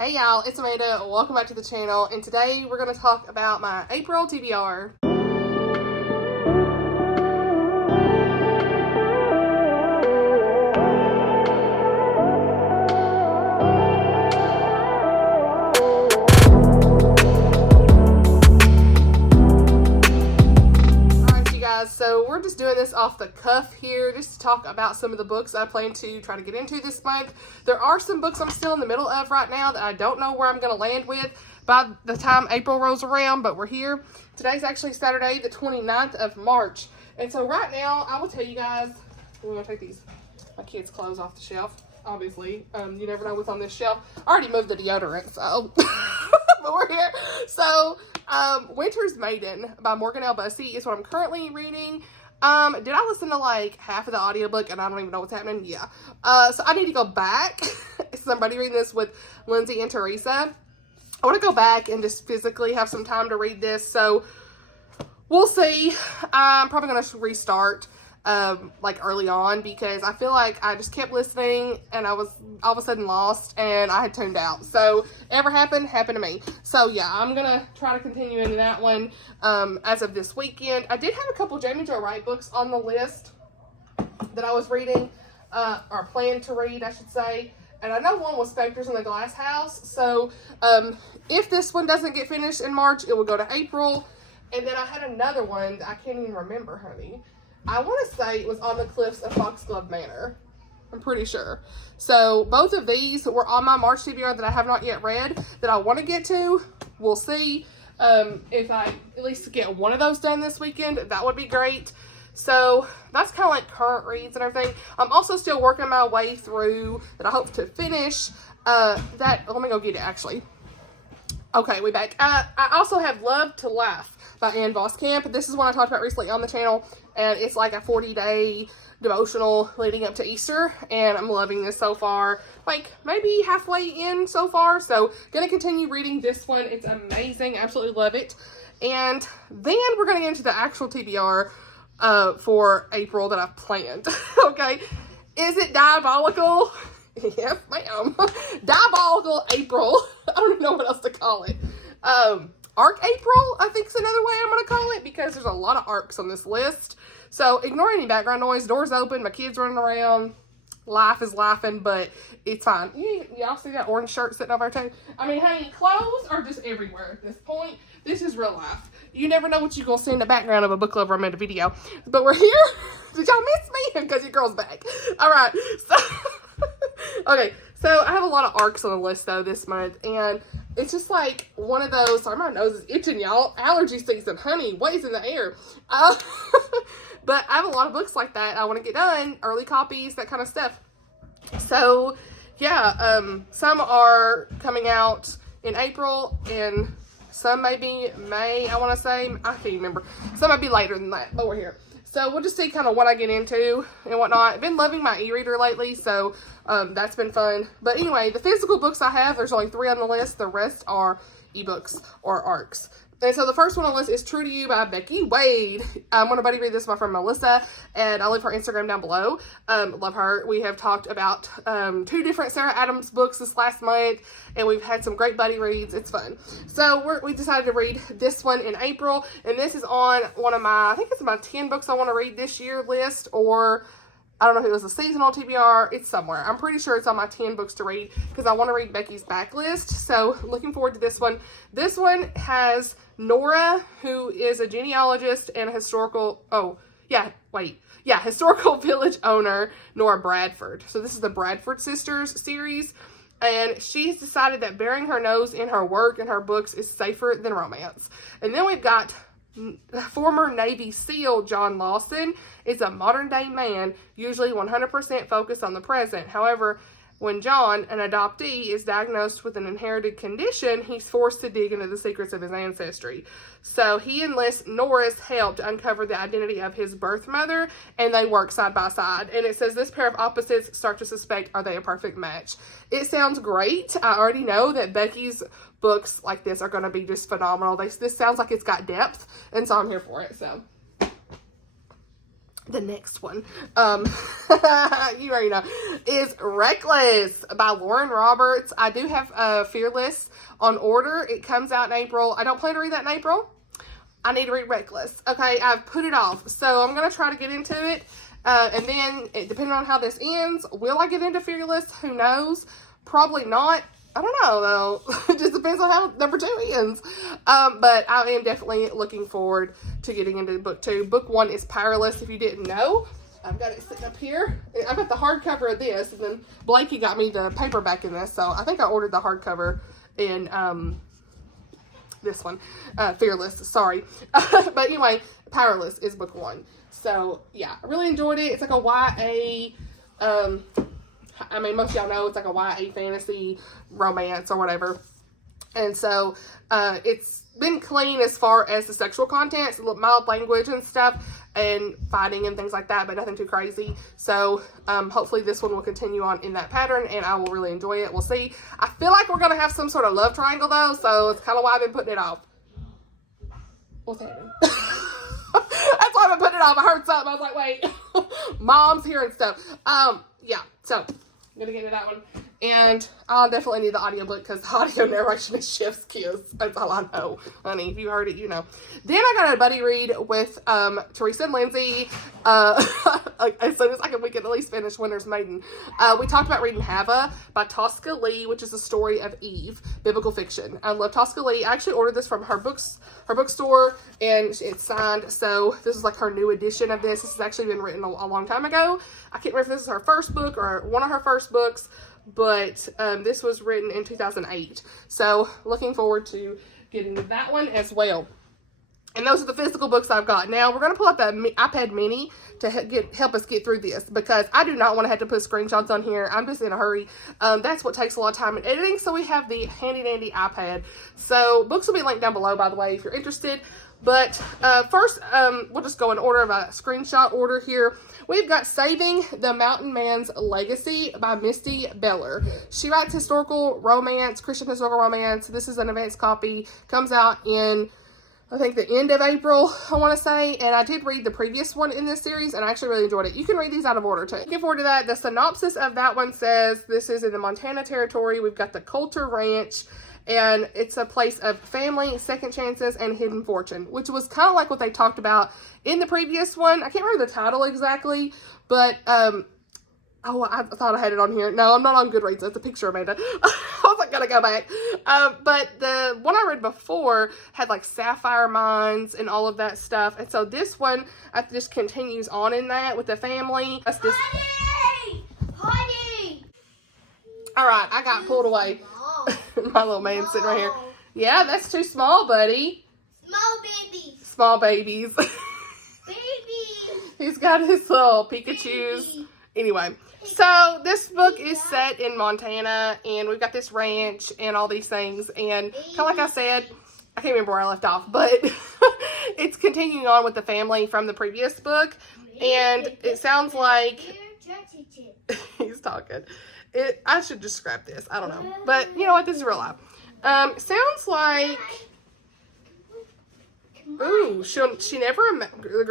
Hey y'all, it's Amanda. Welcome back to the channel, and today we're going to talk about my April TBR. So we're just doing this off the cuff here just to talk about some of the books I plan to try to get into this month. There are some books I'm still in the middle of right now that I don't know where I'm going to land with by the time April rolls around, but we're here. Today's actually Saturday, the 29th of March. And so right now, I will tell you guys, we're going to take my kids' clothes off the shelf, obviously. You never know what's on this shelf. I already moved the deodorant, so, but we're here. So, Winter's Maiden by Morgan L. Busse is what I'm currently reading. Did I listen to like half of the audiobook and I don't even know what's happening? Yeah. So I need to go back. Somebody reading this with Lindsay and Teresa. I want to go back and just physically have some time to read this. So we'll see. I'm probably going to restart like early on because I feel like I just kept listening and I was all of a sudden lost and I had tuned out. So ever happened to me. So yeah, I'm gonna try to continue into that one as of this weekend. I did have a couple Jaime Jo Wright books on the list that I was reading or planned to read, I should say. And I know one was Specters in the Glass House. So if this one doesn't get finished in March, it will go to April. And then I had another one that I can't even remember, honey. I want to say it was On the Cliffs of Foxglove Manor. I'm pretty sure. So both of these were on my March TBR that I have not yet read that I want to get to. We'll see if I at least get one of those done this weekend. That would be great. So that's kind of like current reads and everything. I'm also still working my way through that I hope to finish. Let me go get it actually. Okay, we back. I also have Love to Laugh by Voskamp. This is one I talked about recently on the channel, and it's like a 40-day devotional leading up to Easter, and I'm loving this so far. Like, maybe halfway in so far, so gonna continue reading this one. It's amazing. Absolutely love it. And then we're gonna get into the actual TBR for April that I've planned. Okay, is it diabolical? Yes, ma'am. Diabolical April. I don't even know what else to call it. Arc April, I think is another way I'm going to call it, because there's a lot of arcs on this list. So ignore any background noise. Doors open, my kids running around. Life is laughing, but it's fine. Y'all see that orange shirt sitting over there too? I mean, honey, clothes are just everywhere at this point. This is real life. You never know what you're going to see in the background of a book club or made a video. But we're here. Did y'all miss me? Because your girl's back. All right. So... Okay, so I have a lot of arcs on the list though this month, and it's just like one of those. Sorry, my nose is itching, y'all. Allergy season, honey. What is in the air? But I have a lot of books like that I want to get done, early copies, that kind of stuff. So yeah, some are coming out in April, and some maybe May. I want to say, I can't remember. Some might be later than that, but we're here. So we'll just see kind of what I get into and whatnot. I've been loving my e-reader lately, so that's been fun. But anyway, the physical books I have, there's only 3 on the list. The rest are ebooks or arcs. And so the first one on the list is True to You by Becky Wade. I'm going to buddy read this by my friend Melissa, and I'll leave her Instagram down below. Love her. We have talked about 2 different Sarah Adams books this last month, and we've had some great buddy reads. It's fun. So we decided to read this one in April, and this is on one of my, I think it's my 10 books I want to read this year list, or I don't know if it was a seasonal TBR. It's somewhere. I'm pretty sure it's on my 10 books to read because I want to read Becky's backlist. So looking forward to this one. This one has Nora, who is a genealogist and a historical, historical village owner, Nora Bradford. So this is the Bradford Sisters series. And she's decided that burying her nose in her work and her books is safer than romance. And then we've got former Navy SEAL John Lawson is a modern day man, usually 100% focused on the present. However, when John, an adoptee, is diagnosed with an inherited condition, he's forced to dig into the secrets of his ancestry. So he enlists Nora's help to uncover the identity of his birth mother, and they work side by side. And it says this pair of opposites start to suspect, are they a perfect match? It sounds great. I already know that Becky's books like this are going to be just phenomenal. This sounds like it's got depth, and so I'm here for it. So the next one, you already know, is Reckless by Lauren Roberts. I do have Fearless on order. It comes out in April. I don't plan to read that in April. I need to read Reckless. Okay, I've put it off. So I'm going to try to get into it. And then, depending on how this ends, will I get into Fearless? Who knows? Probably not. I don't know, though. It just depends on how number 2 ends. But I am definitely looking forward to getting into book 2. Book 1 is Powerless, if you didn't know. I've got it sitting up here. I've got the hardcover of this, and then Blakey got me the paperback in this, so I think I ordered the hardcover in this one. Fearless, sorry. But anyway, Powerless is book 1. So, yeah, I really enjoyed it. It's like a YA, I mean, most of y'all know it's like a YA fantasy romance or whatever. And so, it's been clean as far as the sexual content, so mild language and stuff, and fighting and things like that, but nothing too crazy. So, hopefully this one will continue on in that pattern, and I will really enjoy it. We'll see. I feel like we're going to have some sort of love triangle, though, so it's kind of why I've been putting it off. What's happening? That's why I've been putting it off. I heard something. I was like, wait. Mom's here and stuff. Yeah, so I'm going to get into that one. And I'll definitely need the audiobook because the audio narration is Chef's Kiss. That's all I know. Honey, if you heard it, you know. Then I got a buddy read with Teresa and Lindsay. As soon as we can at least finish Winter's Maiden. We talked about reading Havah by Tosca Lee, which is the story of Eve, biblical fiction. I love Tosca Lee. I actually ordered this from her bookstore, and it's signed. So this is like her new edition of this. This has actually been written a long time ago. I can't remember if this is her first book or one of her first books, but this was written in 2008. So looking forward to getting to that one as well. And those are the physical books I've got. Now we're going to pull up the iPad mini to help us get through this, because I do not want to have to put screenshots on here. I'm just in a hurry. That's what takes a lot of time in editing. So we have the handy dandy iPad. So books will be linked down below, by the way, if you're interested. But first, we'll just go in order of a screenshot order here. We've got Saving the Mountain Man's Legacy by Misty Beller. She writes historical romance, Christian historical romance. This is an advanced copy. Comes out in, I think, the end of April, I want to say. And I did read the previous one in this series, and I actually really enjoyed it. You can read these out of order, too. Looking forward to that. The synopsis of that one says, this is in the Montana territory. We've got the Coulter Ranch, and it's a place of family, second chances, and hidden fortune, which was kind of like what they talked about in the previous one. I can't remember the title exactly, but, oh, I thought I had it on here. No, I'm not on Goodreads. That's a picture, Amanda. I was like, gotta go back. But the one I read before had like sapphire mines and all of that stuff. And so this one just continues on in that with the family. That's this. Honey! All right, I got pulled away. My little man sitting right here. Yeah, that's too small, buddy. Small babies. Small babies. Babies. He's got his little Pikachus. Anyway, so this book is set in Montana, and we've got this ranch and all these things. And kind of like I said, I can't remember where I left off, but it's continuing on with the family from the previous book. And it sounds like he's talking. I should just scrap this. I don't know. But you know what? This is real life. Sounds like... Ooh, she never... The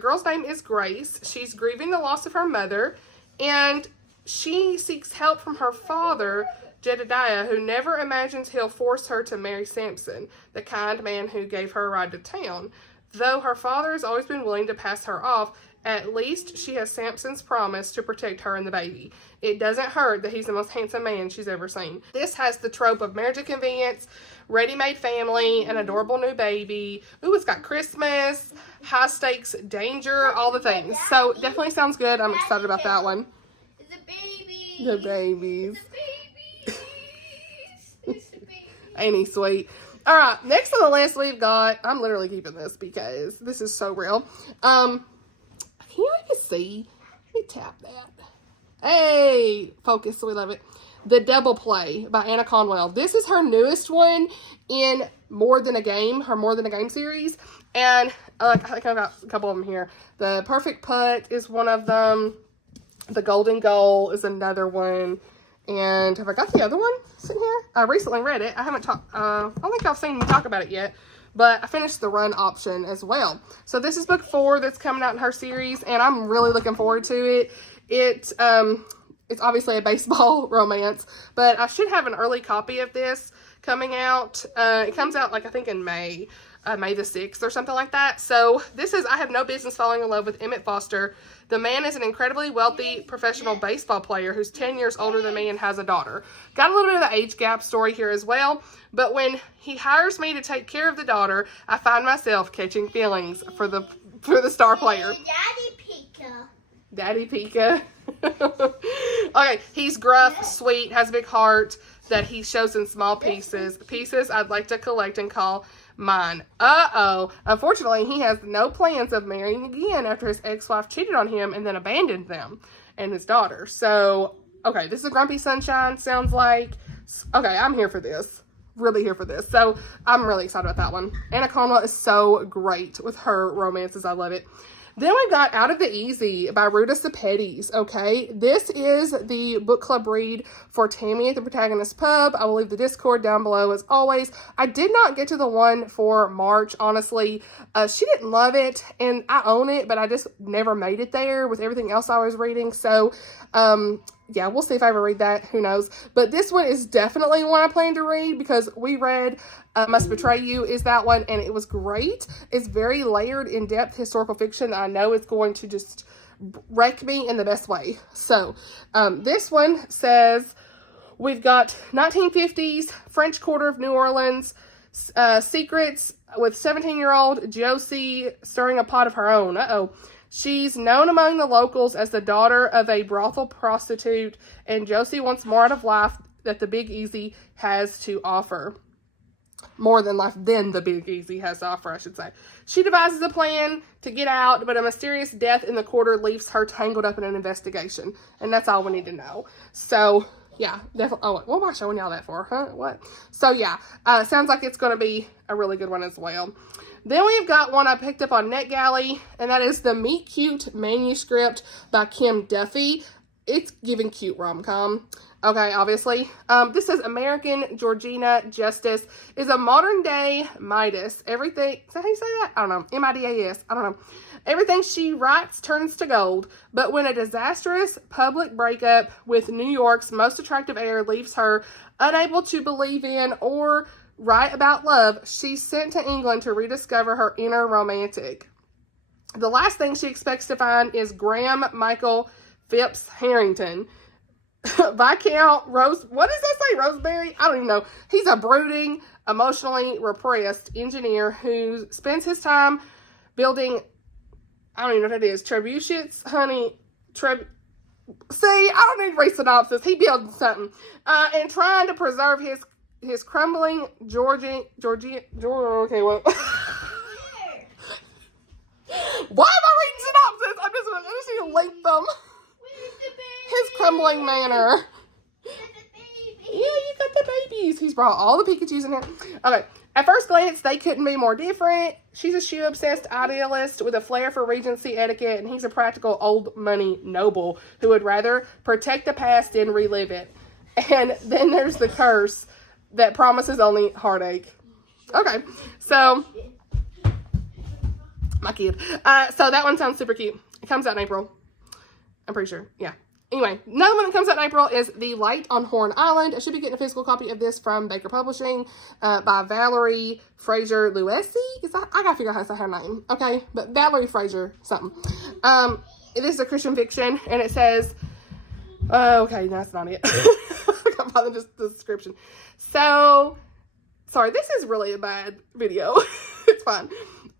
girl's name is Grace. She's grieving the loss of her mother. And she seeks help from her father, Jedediah, who never imagines he'll force her to marry Samson, the kind man who gave her a ride to town. Though her father has always been willing to pass her off, at least she has Samson's promise to protect her and the baby. It doesn't hurt that he's the most handsome man she's ever seen. This has the trope of marriage of convenience, ready-made family, an adorable new baby. Ooh, it's got Christmas, high-stakes danger, all the things. So, definitely sounds good. I'm excited about that one. The babies. The babies. The babies. Ain't he sweet? All right, next on the list we've got... I'm literally keeping this because this is so real. Can you even see? Let me tap that. Hey, focus, so we love it. The Double Play by Annah Conwell. This is her newest one in More Than a Game, her More Than a Game series. And I think I've got a couple of them here. The Perfect Putt is one of them. The Golden Goal is another one. And have I got the other one sitting here? I recently read it. I haven't talked, I don't think I've seen you talk about it yet. but I finished the run option as well. So this is book 4 that's coming out in her series, and I'm really looking forward to it. It's obviously a baseball romance, but I should have an early copy of this coming out. It comes out, like, I think in May the 6th or something like that. So this is I Have No Business Falling in Love with Emmett Foster. The man is an incredibly wealthy professional baseball player who's 10 years older than me and has a daughter. Got a little bit of the age gap story here as well, but when he hires me to take care of the daughter, I find myself catching feelings for the star player. Daddy Pika. Okay, he's gruff, sweet, has a big heart that he shows in small pieces. Pieces I'd like to collect and call mine. Unfortunately, he has no plans of marrying again after his ex-wife cheated on him and then abandoned them and his daughter. So, okay, this is a Grumpy Sunshine, sounds like. Okay, I'm here for this. Really here for this. So, I'm really excited about that one. Annah Conwell is so great with her romances. I love it. Then we've got Out of the Easy by Ruta Sepetys, okay? This is the book club read for Tammy at the Protagonist Pub. I will leave the Discord down below as always. I did not get to the one for March, honestly. She didn't love it, and I own it, but I just never made it there with everything else I was reading. So, yeah, we'll see if I ever read that. Who knows? But this one is definitely one I plan to read because we read Must Betray You is that one, and it was great. It's very layered, in-depth historical fiction that I know is going to just wreck me in the best way. So, this one says, we've got 1950s, French Quarter of New Orleans, secrets with 17-year-old Josie stirring a pot of her own. She's known among the locals as the daughter of a brothel prostitute, and Josie wants more out of life that the Big Easy has to offer. More than life than the Big Easy has to offer, I should say. She devises a plan to get out, but a mysterious death in the quarter leaves her tangled up in an investigation. And that's all we need to know. So, yeah, definitely. Oh, what am I showing y'all that for? Huh? What? So, yeah, sounds like it's going to be a really good one as well. Then we've got one I picked up on NetGalley, and that is the Meet Cute Manuscript by Kim Duffy. It's giving cute rom-com. Okay, obviously. This says American Georgina Justice is a modern-day Midas. Everything, is that how you say that? I don't know. M-I-D-A-S. I don't know. Everything she writes turns to gold, but when a disastrous public breakup with New York's most attractive heir leaves her unable to believe in or write about love, she's sent to England to rediscover her inner romantic. The last thing she expects to find is Graham Michael Phipps Harrington. Viscount Rose, what does that say? Roseberry? I don't even know. He's a brooding, emotionally repressed engineer who spends his time building, I don't even know what that is, trebuchets, honey, see, I don't need to read synopsis. He builds something. And trying to preserve his crumbling okay, well. Why am I reading synopsis? I just need to link them. His crumbling manor. Yeah, you got the babies. He's brought all the Pikachus in here. Okay. At first glance, they couldn't be more different. She's a shoe-obsessed idealist with a flair for Regency etiquette, and he's a practical old money noble who would rather protect the past than relive it. And then there's the curse that promises only heartache. Okay. So, my kid. So that one sounds super cute. It comes out in April. I'm pretty sure. Yeah. Anyway, another one that comes out in April is The Light on Horn Island. I should be getting a physical copy of this from Baker Publishing by Valerie Fraser Luesse. I gotta figure out how to say her name. Okay, but Valerie Fraser something. It is a Christian fiction, and it says, okay, no, that's not it. I can't find the description. So, sorry, this is really a bad video. It's fine.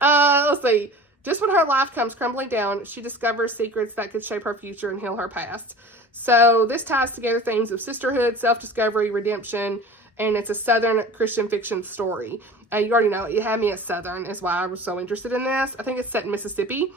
Let's see. Just when her life comes crumbling down, she discovers secrets that could shape her future and heal her past. So this ties together themes of sisterhood, self-discovery, redemption, and it's a Southern Christian fiction story. You already know it. You had me at Southern is why I was so interested in this. I think it's set in Mississippi.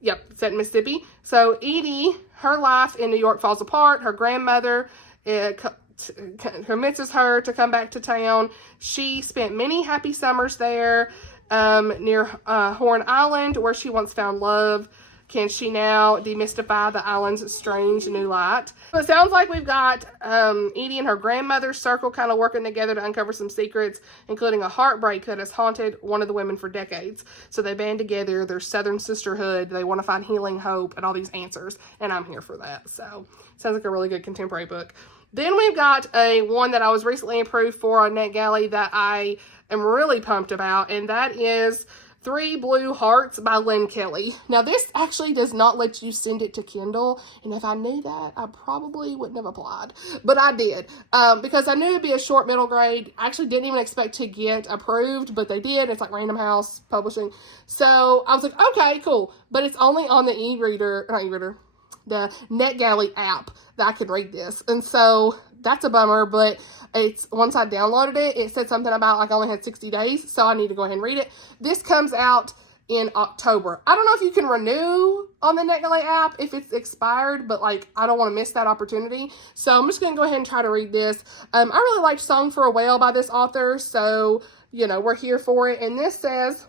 Yep, set in Mississippi. So Edie, her life in New York falls apart. Her grandmother convinces her to come back to town. She spent many happy summers there. Near Horn Island, where she once found love. Can she now demystify the island's strange new light? So it sounds like we've got Edie and her grandmother's circle kind of working together to uncover some secrets, including a heartbreak that has haunted one of the women for decades. So they band together, their Southern sisterhood, they want to find healing, hope, and all these answers, and I'm here for that. So sounds like a really good contemporary book. Then we've got one that I was recently approved for on NetGalley that I am really pumped about, and that is 3 Blue Hearts by Lynne Kelly. Now, this actually does not let you send it to Kindle, and if I knew that, I probably wouldn't have applied, but I did, because I knew it'd be a short middle grade. I actually didn't even expect to get approved, but they did. It's like Random House Publishing, so I was like, okay, cool, but it's only on the the NetGalley app that I could read this, and so that's a bummer, but it's, once I downloaded it, it said something about like I only had 60 days, so I need to go ahead and read it. This comes out in October. I don't know if you can renew on the NetGalley app if it's expired, but like I don't want to miss that opportunity, so I'm just going to go ahead and try to read this. I really liked Song for a Whale by this author, so, you know, we're here for it. And this says,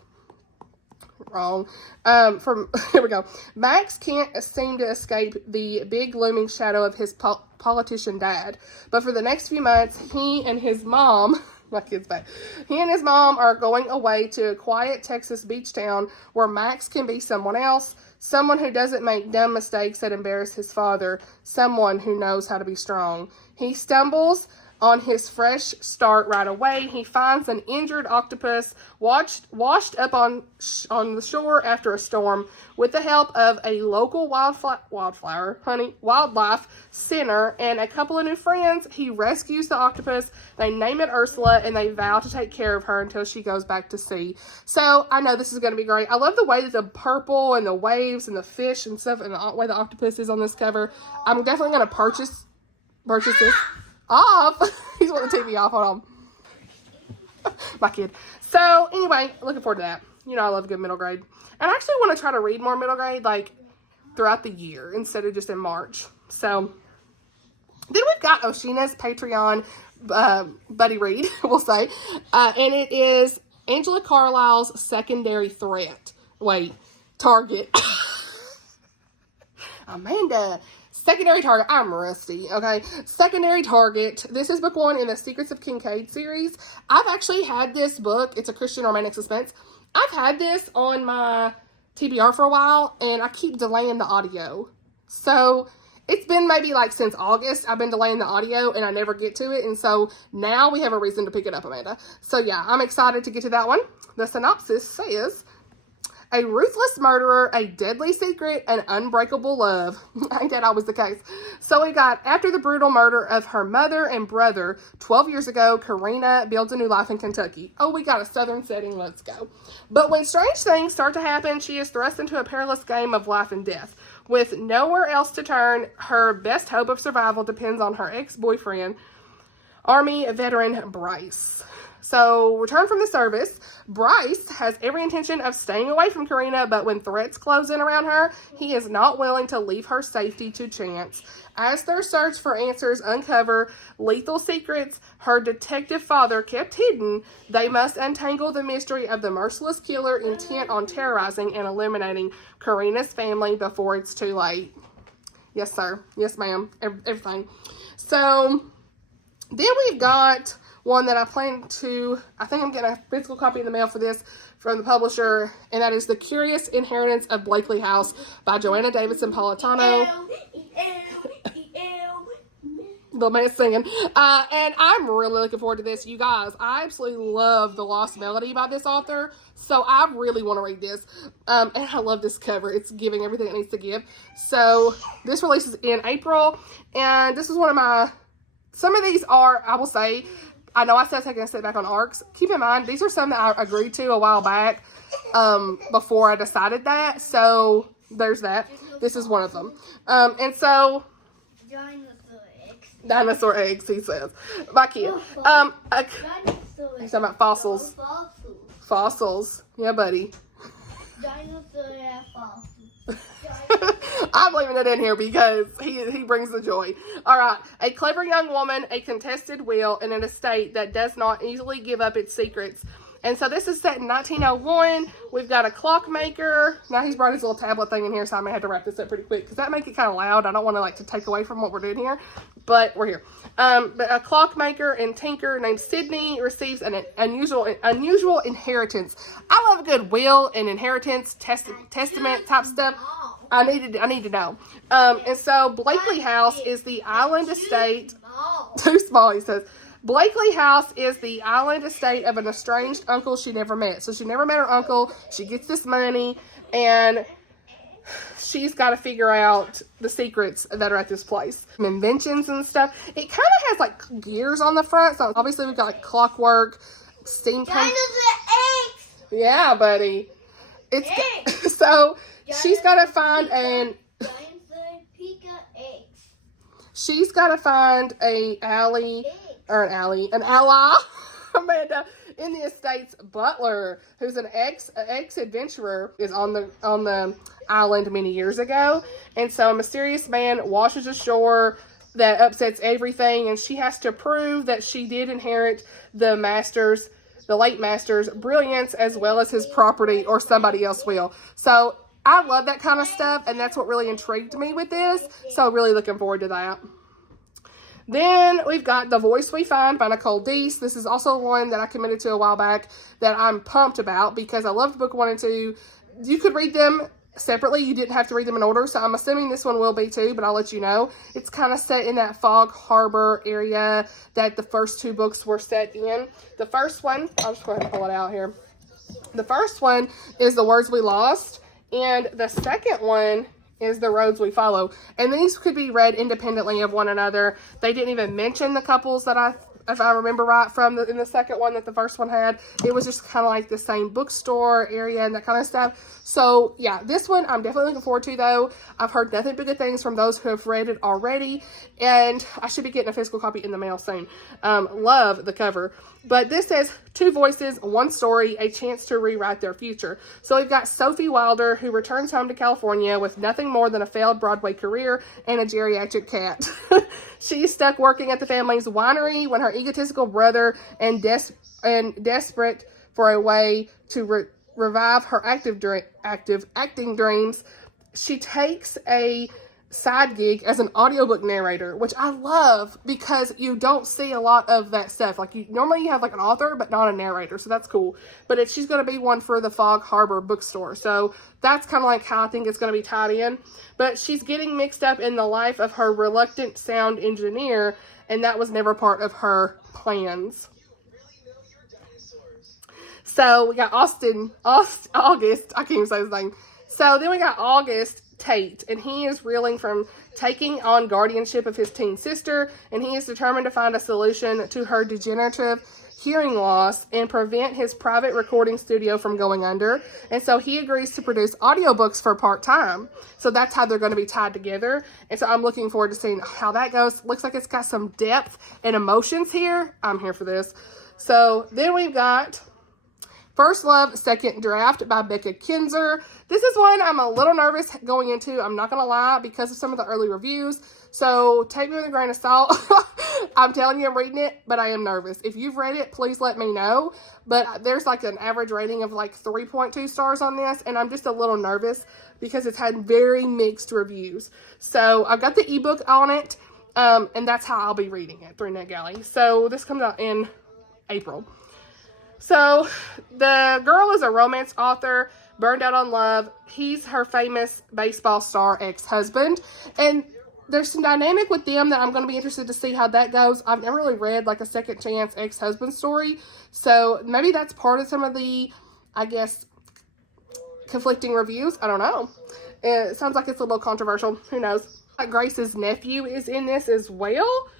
wrong, here we go. Max can't seem to escape the big looming shadow of his politician dad, but for the next few months, he and his mom, my kid's back, he and his mom are going away to a quiet Texas beach town where Max can be someone else, someone who doesn't make dumb mistakes that embarrass his father, someone who knows how to be strong. He stumbles on his fresh start right away. He finds an injured octopus washed up on the shore after a storm. With the help of a local wildlife center and a couple of new friends, he rescues the octopus. They name it Ursula, and they vow to take care of her until she goes back to sea. So I know this is going to be great. I love the way that the purple and the waves and the fish and stuff, and the way the octopus is on this cover. I'm definitely going to purchase this. Off. He's wanting the TV off. Hold on. My kid. So, anyway, looking forward to that. You know, I love a good middle grade. And I actually want to try to read more middle grade, like, throughout the year instead of just in March. So, then we've got Oshina's Patreon buddy read, we'll say. And it is Angela Carlisle's Secondary Threat. Wait. Target. Amanda. Secondary Target. I'm rusty, okay? Secondary Target. This is book 1 in the Secrets of Kincaid series. I've actually had this book. It's a Christian romantic suspense. I've had this on my TBR for a while, and I keep delaying the audio. So, it's been maybe like since August, I've been delaying the audio, and I never get to it. And so, now we have a reason to pick it up, Amanda. So, yeah, I'm excited to get to that one. The synopsis says, a ruthless murderer, a deadly secret, an unbreakable love. Ain't that always the case? So we got, after the brutal murder of her mother and brother 12 years ago, Karina builds a new life in Kentucky. Oh, we got a southern setting. Let's go. But when strange things start to happen, she is thrust into a perilous game of life and death. With nowhere else to turn, her best hope of survival depends on her ex-boyfriend, Army veteran Bryce. So, return from the service, Bryce has every intention of staying away from Karina, but when threats close in around her, he is not willing to leave her safety to chance. As their search for answers uncover lethal secrets her detective father kept hidden, they must untangle the mystery of the merciless killer intent on terrorizing and eliminating Karina's family before it's too late. Yes, sir. Yes, ma'am. Everything. So, then we've got one that I think I'm getting a physical copy in the mail for this from the publisher, and that is The Curious Inheritance of Blakely House by Joanna Davidson Politano. The man singing. And I'm really looking forward to this. You guys, I absolutely love The Lost Melody by this author, so I really want to read this. And I love this cover. It's giving everything it needs to give. So, this releases in April, and this is one of my, some of these are, I will say, I know I said taking a step back on ARCs. Keep in mind, these are some that I agreed to a while back before I decided that. So, there's that. This is one of them. And so, Dinosaur eggs, he says. My kid. He's talking about fossils. Fossils. Yeah, buddy. Dinosaur fossils. I'm leaving it in here because he brings the joy. All right. A clever young woman, a contested will, and an estate that does not easily give up its secrets. And so this is set in 1901. We've got a clockmaker. Now he's brought his little tablet thing in here, so I may have to wrap this up pretty quick because that make it kind of loud. I don't want to to take away from what we're doing here, but we're here. But a clockmaker and tinker named Sydney receives an unusual inheritance. I love a good will and inheritance, testament type stuff. I need to know. And so Blakely House is the island estate. Too small, he says. Blakely House is the island estate of an estranged uncle she never met. So she never met her uncle. She gets this money, and she's got to figure out the secrets that are at this place. Some inventions and stuff. It kind of has like gears on the front. So obviously we've got like clockwork, steampunk. Yeah, buddy. It's so she's got to find she's got to find an ally, Amanda, in the estate's butler, who's an ex-adventurer, is on the island many years ago. And so a mysterious man washes ashore that upsets everything, and she has to prove that she did inherit the late master's brilliance as well as his property, or somebody else will. So I love that kind of stuff, and that's what really intrigued me with this. So really looking forward to that. Then we've got The Voice We Find by Nicole Deese. This is also one that I committed to a while back that I'm pumped about because I loved book 1 and 2. You could read them separately. You didn't have to read them in order, so I'm assuming this one will be too, but I'll let you know. It's kind of set in that Fog Harbor area that the first 2 books were set in. The first one, I'll just go ahead and pull it out here. The first one is The Words We Lost, and the second one is The Roads We Follow. And these could be read independently of one another. They didn't even mention the couples that if I remember right, in the second one that the first one had. It was just kind of like the same bookstore area and that kind of stuff. So yeah, this one I'm definitely looking forward to, though. I've heard nothing but good things from those who have read it already, and I should be getting a physical copy in the mail soon. Love the cover. But this says 2 voices, 1 story, a chance to rewrite their future. So we've got Sophie Wilder, who returns home to California with nothing more than a failed Broadway career and a geriatric cat. She's stuck working at the family's winery when her egotistical brother and desperate for a way to revive her active acting dreams, she takes a side gig as an audiobook narrator, which I love because you don't see a lot of that stuff. Like normally you have like an author, but not a narrator, so that's cool. But she's going to be one for the Fog Harbor bookstore, so that's kind of like how I think it's going to be tied in. But she's getting mixed up in the life of her reluctant sound engineer, and that was never part of her plans. So we got August, I can't even say his name. So then we got August Tate, and he is reeling from taking on guardianship of his teen sister, and he is determined to find a solution to her degenerative hearing loss and prevent his private recording studio from going under. And so he agrees to produce audiobooks for part-time. So that's how they're going to be tied together. And so I'm looking forward to seeing how that goes. Looks like it's got some depth and emotions here. I'm here for this. So then we've got First Love, Second Draft by Becca Kinzer. This is one I'm a little nervous going into, I'm not going to lie, because of some of the early reviews. So take me with a grain of salt. I'm telling you I'm reading it, but I am nervous. If you've read it, please let me know. But there's like an average rating of like 3.2 stars on this, and I'm just a little nervous because it's had very mixed reviews. So I've got the ebook on it, and that's how I'll be reading it through NetGalley. So this comes out in April. So the girl is a romance author, burned out on love. He's her famous baseball star ex-husband, and there's some dynamic with them that I'm going to be interested to see how that goes. I've never really read like a second chance ex-husband story, so maybe that's part of some of the, I guess, conflicting reviews. I don't know. It sounds like it's a little controversial. Who knows? Grace's nephew is in this as well.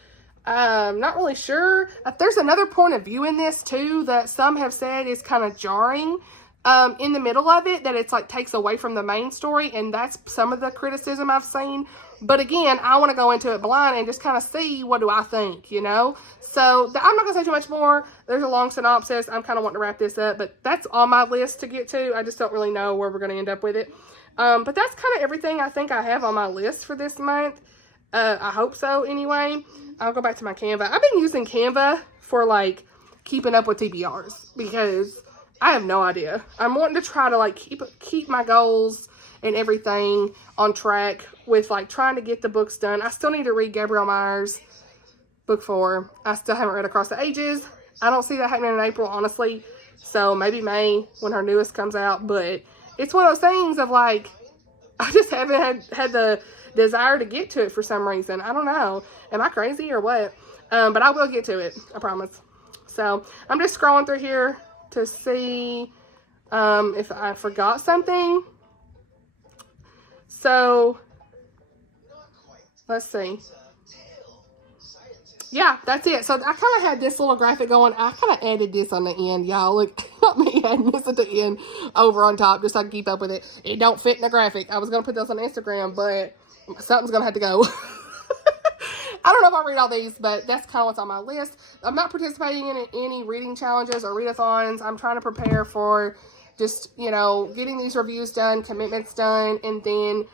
Not really sure. There's another point of view in this too that some have said is kind of jarring in the middle of it, that it's like takes away from the main story, and that's some of the criticism I've seen. But again, I want to go into it blind and just kind of see what do I think, you know? So I'm not going to say too much more. There's a long synopsis. I'm kind of wanting to wrap this up, but that's on my list to get to. I just don't really know where we're going to end up with it. But that's kind of everything I think I have on my list for this month. I hope so anyway. I'll go back to my Canva. I've been using Canva for like keeping up with TBRs because I have no idea. I'm wanting to try to like keep my goals and everything on track with like trying to get the books done. I still need to read Gabrielle Myers book 4. I still haven't read Across the Ages. I don't see that happening in April, honestly. So maybe May when her newest comes out. But it's one of those things of like, I just haven't had the desire to get to it for some reason. I don't know. Am I crazy or what? But I will get to it. I promise. So I'm just scrolling through here to see if I forgot something. So let's see. Yeah, that's it. So I kind of had this little graphic going. I kind of added this on the end, y'all. Look, not me adding this at the end over on top just so I can keep up with it. It don't fit in the graphic. I was going to put those on Instagram, but something's going to have to go. I don't know if I'll read all these, but that's kind of what's on my list. I'm not participating in any reading challenges or readathons. I'm trying to prepare for just, you know, getting these reviews done, commitments done, and then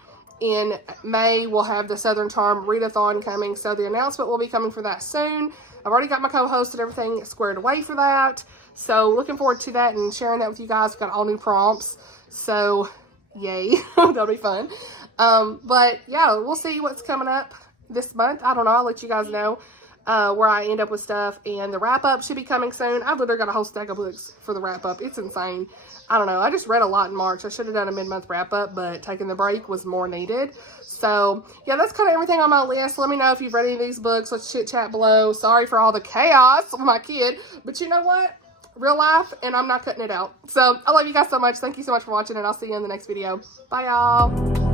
in May, we'll have the Southern Charm readathon coming, so the announcement will be coming for that soon. I've already got my co-host and everything squared away for that, so looking forward to that and sharing that with you guys. We've got all new prompts, so yay, that'll be fun. But yeah, we'll see what's coming up this month. I don't know, I'll let you guys know where I end up with stuff, and the wrap-up should be coming soon. I've literally got a whole stack of books for the wrap-up. It's insane. I don't know. I just read a lot in March. I should have done a mid-month wrap-up, but taking the break was more needed. So, yeah, that's kind of everything on my list. Let me know if you've read any of these books. Let's chit-chat below. Sorry for all the chaos with my kid, but you know what? Real life, and I'm not cutting it out. So, I love you guys so much. Thank you so much for watching, and I'll see you in the next video. Bye, y'all.